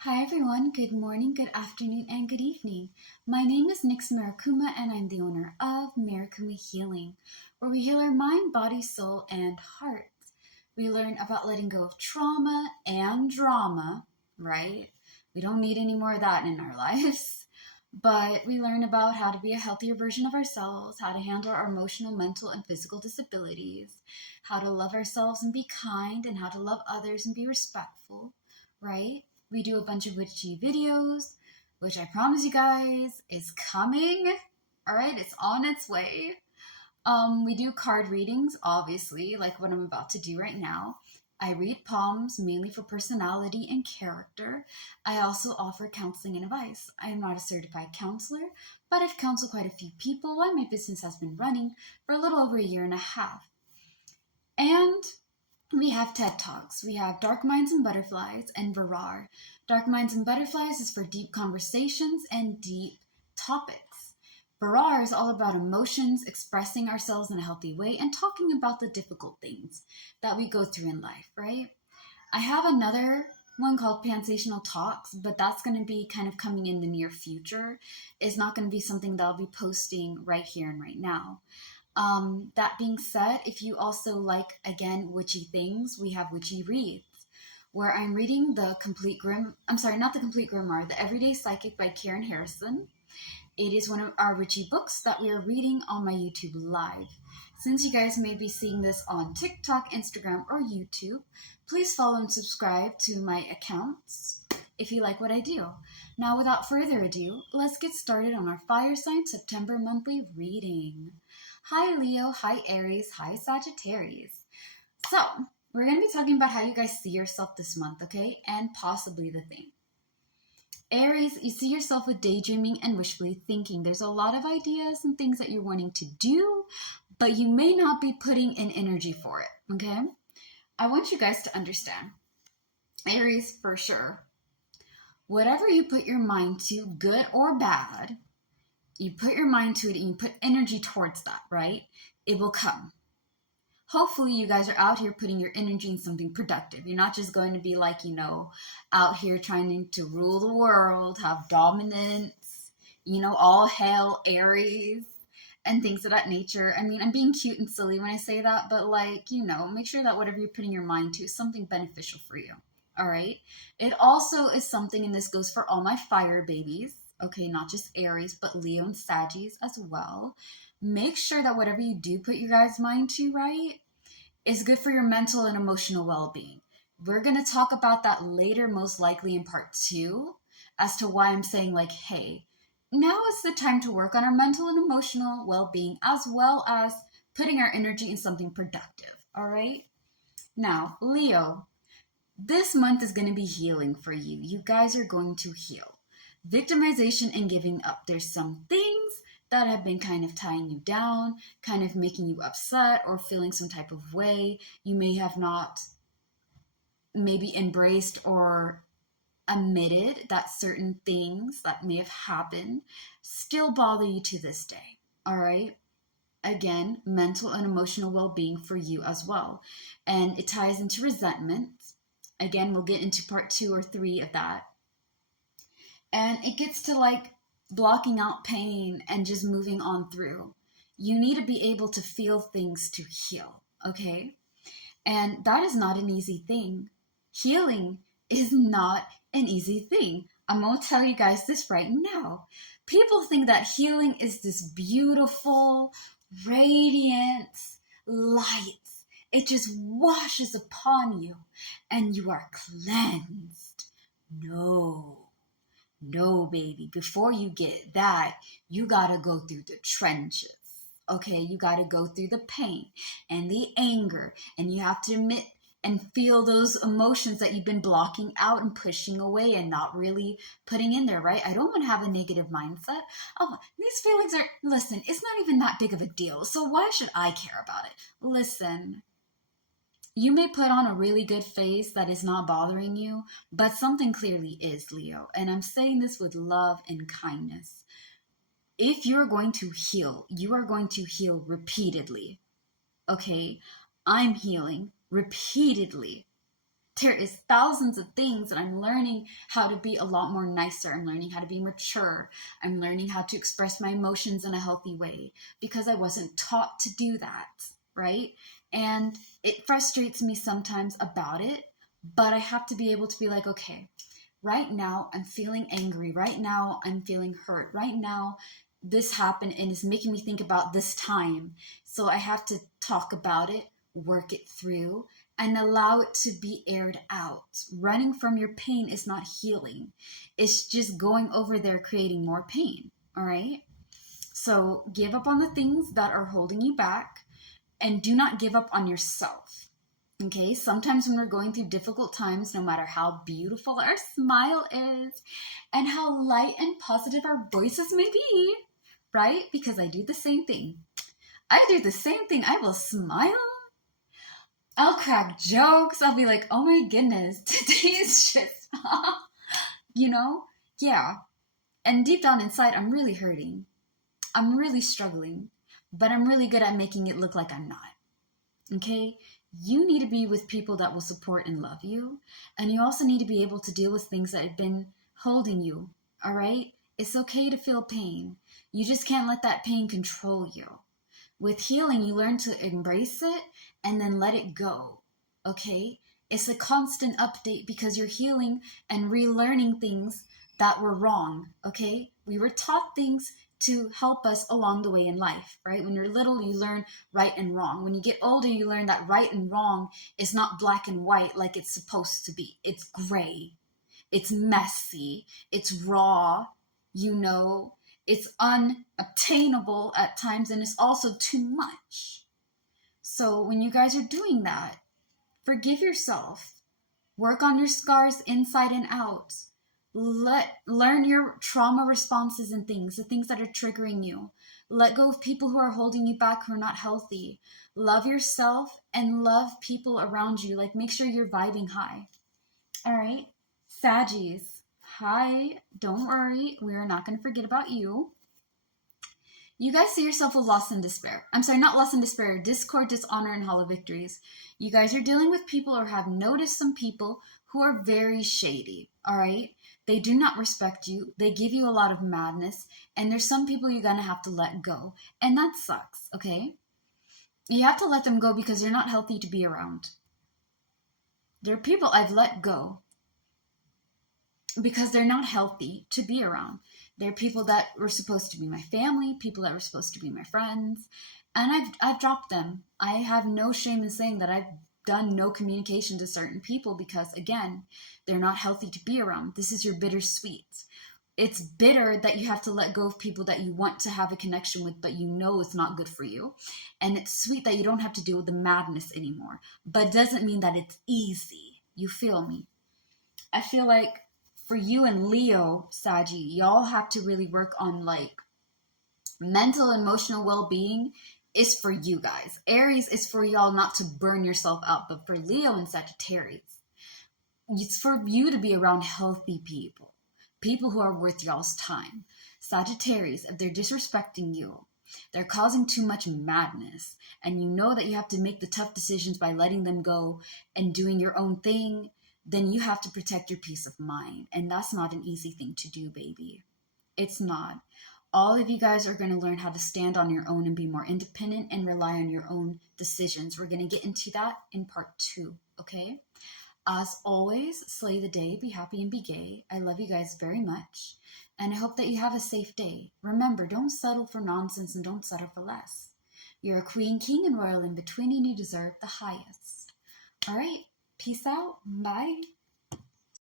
Hi everyone, good morning, good afternoon, and good evening. My name is Nix Marakuma and I'm the owner of Marakuma Healing, where we heal our mind, body, soul, and heart. We learn about letting go of trauma and drama, right? We don't need any more of that in our lives. But we learn about how to be a healthier version of ourselves, how to handle our emotional, mental, and physical disabilities, how to love ourselves and be kind, and how to love others and be respectful, right? We do a bunch of witchy videos, which I promise you guys is coming. All right, it's on its way. We do card readings, obviously, like what I'm about to do right now. I read palms mainly for personality and character. I also offer counseling and advice. I am not a certified counselor, but I've counseled quite a few people while my business has been running for a little over a year and a half. And we have TED Talks. We have Dark Minds and Butterflies and Virar. Dark Minds and Butterflies is for deep conversations and deep topics. Virar is all about emotions, expressing ourselves in a healthy way, and talking about the difficult things that we go through in life, right? I have another one called Pansational Talks, but that's going to be kind of coming in the near future. It's not going to be something that I'll be posting right here and right now. That being said, if you also like, again, witchy things, we have Witchy Reads, where I'm reading not the Complete Grimoire, The Everyday Psychic by Karen Harrison. It is one of our witchy books that we are reading on my YouTube Live. Since you guys may be seeing this on TikTok, Instagram, or YouTube, please follow and subscribe to my accounts if you like what I do. Now, without further ado, let's get started on our Fire Sign September monthly reading. Hi Leo, hi Aries, hi Sagittarius. So, we're going to be talking about how you guys see yourself this month, okay? And possibly the theme. Aries, you see yourself with daydreaming and wishfully thinking. There's a lot of ideas and things that you're wanting to do, but you may not be putting in energy for it, okay? I want you guys to understand. Aries, for sure. Whatever you put your mind to, good or bad, you put your mind to it and you put energy towards that, right? It will come. Hopefully you guys are out here putting your energy in something productive. You're not just going to be like, out here trying to rule the world, have dominance, all hail Aries and things of that nature. I mean, I'm being cute and silly when I say that, but make sure that whatever you're putting your mind to is something beneficial for you. All right. It also is something, and this goes for all my fire babies, okay, not just Aries, but Leo and Saggies as well. Make sure that whatever you do put your guys' mind to, right, is good for your mental and emotional well-being. We're going to talk about that later, most likely in part 2, as to why I'm saying, hey, now is the time to work on our mental and emotional well-being, as well as putting our energy in something productive. All right. Now, Leo, this month is going to be healing for you. You guys are going to heal. Victimization and giving up. There's some things that have been kind of tying you down, kind of making you upset or feeling some type of way. You may have not maybe embraced or admitted that certain things that may have happened still bother you to this day. All right. Again, mental and emotional well-being for you as well. And it ties into resentment. Again, we'll get into part 2 or 3 of that. And it gets to blocking out pain and just moving on through. You need to be able to feel things to heal, okay? And that is not an easy thing. Healing is not an easy thing. I'm going to tell you guys this right now. People think that healing is this beautiful, radiant light. It just washes upon you and you are cleansed. No, baby. Before you get that, you gotta go through the trenches. Okay, you gotta go through the pain and the anger, and you have to admit and feel those emotions that you've been blocking out and pushing away and not really putting in there, right? I don't want to have a negative mindset. Oh, these feelings listen, it's not even that big of a deal, so why should I care about it? Listen, you may put on a really good face that is not bothering you, but something clearly is, Leo. And I'm saying this with love and kindness. If you're going to heal, you are going to heal repeatedly. Okay? I'm healing repeatedly. There is thousands of things, and I'm learning how to be a lot more nicer. I'm learning how to be mature. I'm learning how to express my emotions in a healthy way because I wasn't taught to do that, right? And it frustrates me sometimes about it, but I have to be able to be like, okay, right now I'm feeling angry. Right now I'm feeling hurt. Right now this happened and it's making me think about this time. So I have to talk about it, work it through, and allow it to be aired out. Running from your pain is not healing. It's just going over there creating more pain. All right? So give up on the things that are holding you back and do not give up on yourself. Okay, sometimes when we're going through difficult times, no matter how beautiful our smile is and how light and positive our voices may be, right? Because I do the same thing. I will smile. I'll crack jokes. I'll be like, oh my goodness, today is just, you know? Yeah. And deep down inside, I'm really hurting. I'm really struggling. But I'm really good at making it look like I'm not. Okay? You need to be with people that will support and love you. And you also need to be able to deal with things that have been holding you. All right? It's okay to feel pain. You just can't let that pain control you. With healing, you learn to embrace it and then let it go. Okay? It's a constant update because you're healing and relearning things that were wrong. Okay? We were taught things to help us along the way in life, right? When you're little, you learn right and wrong. When you get older, you learn that right and wrong is not black and white like it's supposed to be. It's gray. It's messy. It's raw. It's unobtainable at times, and it's also too much. So when you guys are doing that, forgive yourself. Work on your scars inside and out. Learn your trauma responses and things, the things that are triggering you. Let go of people who are holding you back, who are not healthy. Love yourself and love people around you. Like, make sure you're vibing high. All right, Saggies. Hi, don't worry. We are not going to forget about you. You guys see yourself with loss and despair. I'm sorry, not loss and despair. Discord, dishonor, and hollow victories. You guys are dealing with people or have noticed some people who are very shady. All right? They do not respect you. They give you a lot of madness. And there's some people you're going to have to let go. And that sucks, okay? You have to let them go because they're not healthy to be around. There are people I've let go because they're not healthy to be around. They're people that were supposed to be my family, people that were supposed to be my friends. And I've dropped them. I have no shame in saying that I've done no communication to certain people because, again, they're not healthy to be around. This is your bittersweet. It's bitter that you have to let go of people that you want to have a connection with, but you know it's not good for you. And it's sweet that you don't have to deal with the madness anymore. But it doesn't mean that it's easy. You feel me? I feel like for you and Leo, Saggy, y'all have to really work on like mental, emotional well-being is for you guys. Aries is for y'all not to burn yourself out, but for Leo and Sagittarius, it's for you to be around healthy people, people who are worth y'all's time. Sagittarius, if they're disrespecting you, they're causing too much madness, and you know that you have to make the tough decisions by letting them go and doing your own thing, then you have to protect your peace of mind. And that's not an easy thing to do, baby. It's not. All of you guys are going to learn how to stand on your own and be more independent and rely on your own decisions. We're going to get into that in part 2, okay? As always, slay the day, be happy and be gay. I love you guys very much. And I hope that you have a safe day. Remember, don't settle for nonsense and don't settle for less. You're a queen, king, and royal in between, and you deserve the highest. All right, peace out. Bye.